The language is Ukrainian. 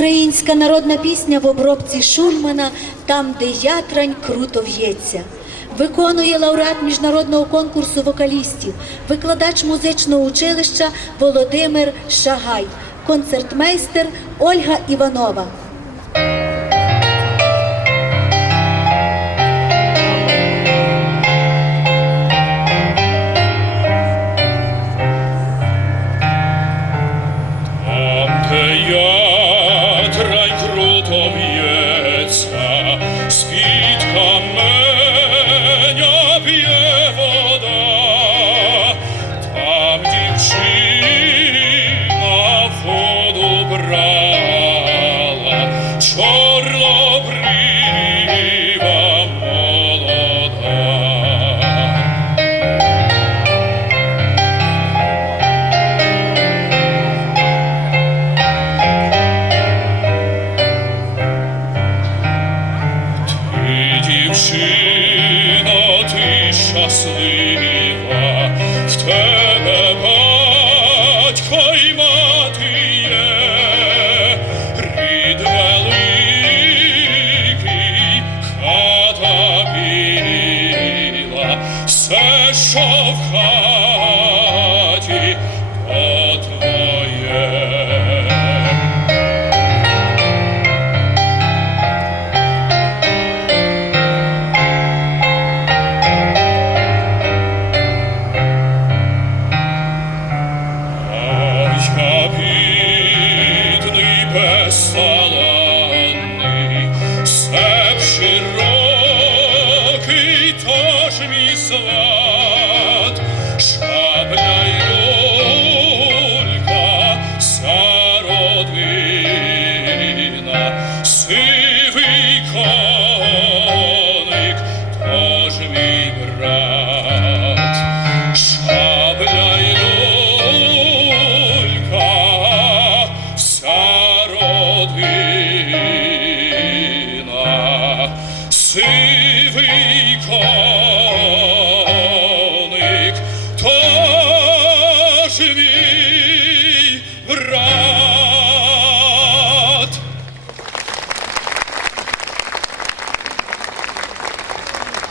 Українська народна пісня в обробці Шульмана Там, де ятрань круто в'ється. Виконує лауреат міжнародного конкурсу вокалістів, викладач музичного училища Володимир Шагай, концертмейстер Ольга Іванова. sweet commerce. Дівчино, ти щаслива, в тебе батько й мати є, рід великий, хата біла, все, що в хаті, тож коник, тож мій брат.